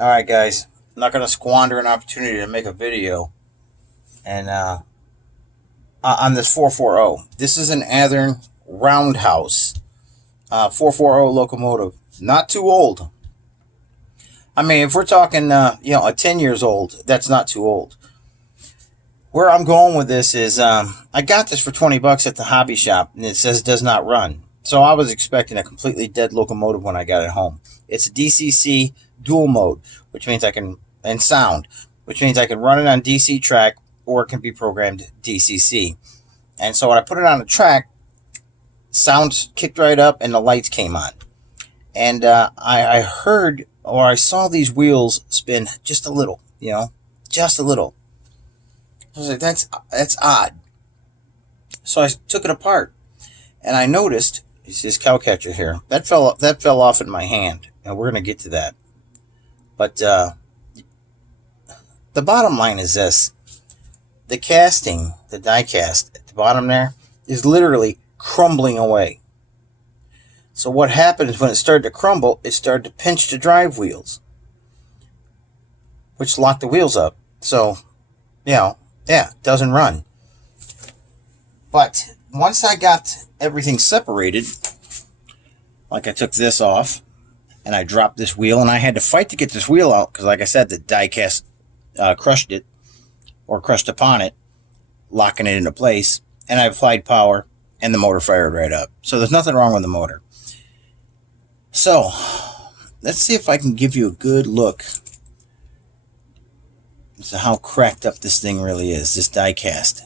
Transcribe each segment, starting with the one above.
Alright guys, I'm not going to squander an opportunity to make a video and on this 440. This is an Athearn Roundhouse 440 locomotive. Not too old. I mean, if we're talking a 10 years old, that's not too old. Where I'm going with this is I got this for 20 bucks at the hobby shop, and it says does not run. So I was expecting a completely dead locomotive when I got it home. It's a DCC dual mode, which means I can, and sound, which means I can run it on DC track or it can be programmed DCC. And so when I put it on the track, sound kicked right up and the lights came on. And I heard, or I saw these wheels spin just a little, just a little. I was like, that's odd. So I took it apart, and I noticed, you see this cow catcher here, that fell off in my hand, and we're gonna get to that. But the bottom line is this: the casting, the die cast at the bottom there, is literally crumbling away. So what happened is when it started to crumble, it started to pinch the drive wheels, which locked the wheels up. So, it doesn't run. But once I got everything separated, like I took this off and I dropped this wheel, and I had to fight to get this wheel out because, like I said, the die cast crushed it or crushed upon it, locking it into place. And I applied power and the motor fired right up. So there's nothing wrong with the motor. So let's see if I can give you a good look as to how cracked up this thing really is, this die cast.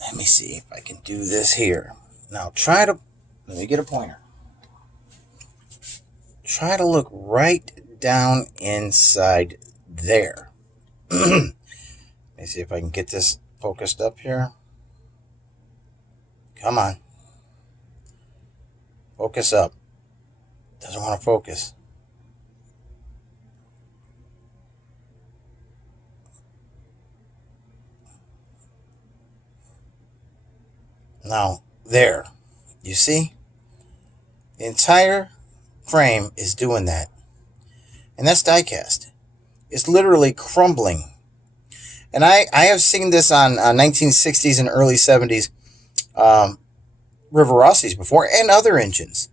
Let me see if I can do this here. Now let me get a pointer. Try to look right down inside there. Let me see if I can get this focused up here. Come on. Focus up. Doesn't want to focus. Now, there. You see? The entire frame is doing that. And that's die cast. It's literally crumbling. And I have seen this on 1960s and early 70s River Rossies before, and other engines,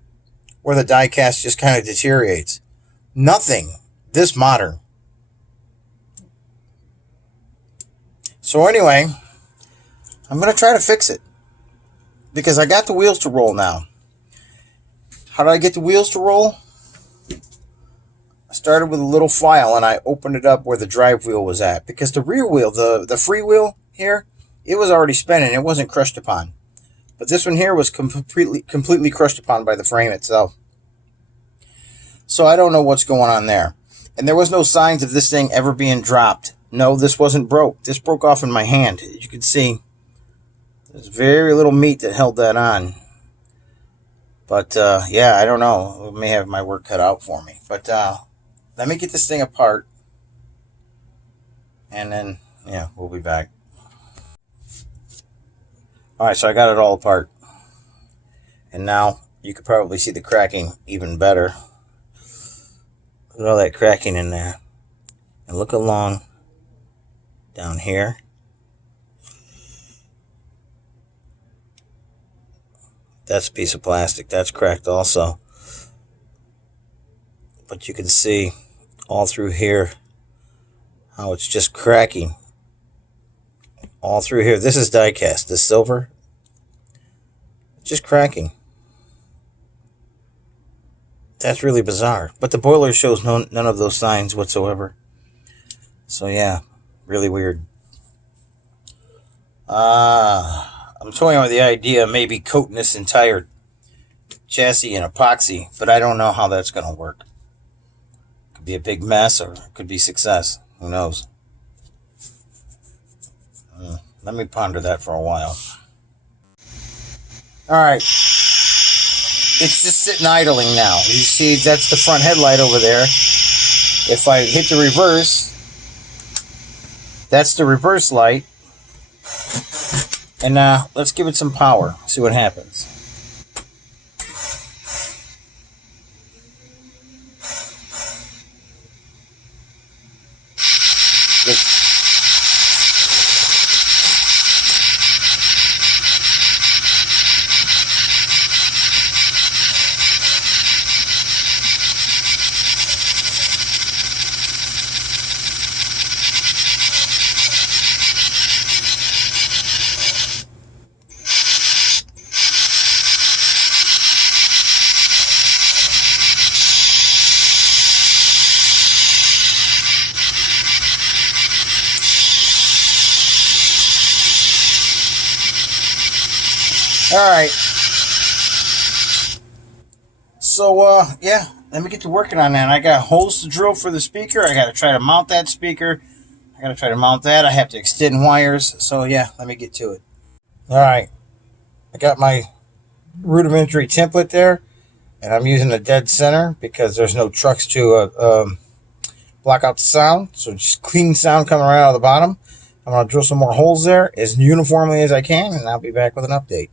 where the die cast just kind of deteriorates. Nothing this modern. So anyway, I'm going to try to fix it, because I got the wheels to roll now. How did I get the wheels to roll? I started with a little file and I opened it up where the drive wheel was at, because the rear wheel, the free wheel here, it was already spinning. It wasn't crushed upon. But this one here was completely crushed upon by the frame itself. So I don't know what's going on there. And there was no signs of this thing ever being dropped. No, this wasn't broke. This broke off in my hand. As you can see, there's very little meat that held that on. But, I don't know. It may have my work cut out for me. But let me get this thing apart. And then, we'll be back. Alright, so I got it all apart. And now you could probably see the cracking even better. Look at all that cracking in there. And look along down here. That's a piece of plastic. That's cracked also. But you can see all through here how it's just cracking. All through here. This is die cast. This silver. It's just cracking. That's really bizarre. But the boiler shows none of those signs whatsoever. So yeah, really weird. I'm toying with the idea of maybe coating this entire chassis in epoxy, but I don't know how that's going to work. It could be a big mess, or it could be success. Who knows? Let me ponder that for a while. Alright. It's just sitting idling now. You see, that's the front headlight over there. If I hit the reverse, that's the reverse light. And let's give it some power. See what happens. All right. So, yeah, let me get to working on that. I got holes to drill for the speaker. I got to try to mount that speaker. I got to try to mount that. I have to extend wires. So, yeah, let me get to it. All right. I got my rudimentary template there, and I'm using the dead center because there's no trucks to block out the sound. So, just clean sound coming right out of the bottom. I'm going to drill some more holes there as uniformly as I can, and I'll be back with an update.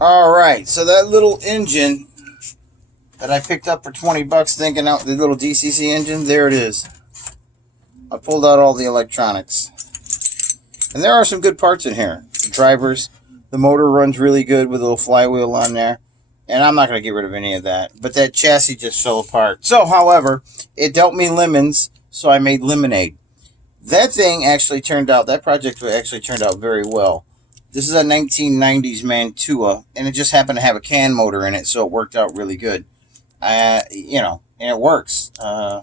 All right, so that little engine that I picked up for 20 bucks, thinking out the little DCC engine, there it is. I pulled out all the electronics. And there are some good parts in here. The drivers, the motor runs really good with a little flywheel on there. And I'm not going to get rid of any of that. But that chassis just fell apart. So, however, it dealt me lemons, so I made lemonade. That thing actually turned out, that project actually turned out very well. This is a 1990s Mantua, and it just happened to have a can motor in it, so it worked out really good. And it works.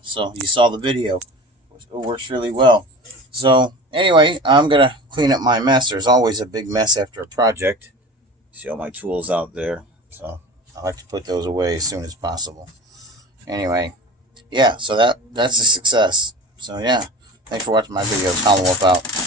So you saw the video. It works really well. So anyway, I'm going to clean up my mess. There's always a big mess after a project. See all my tools out there. So I like to put those away as soon as possible. Anyway, yeah, so that's a success. So yeah, thanks for watching my videos. Hollow Up out.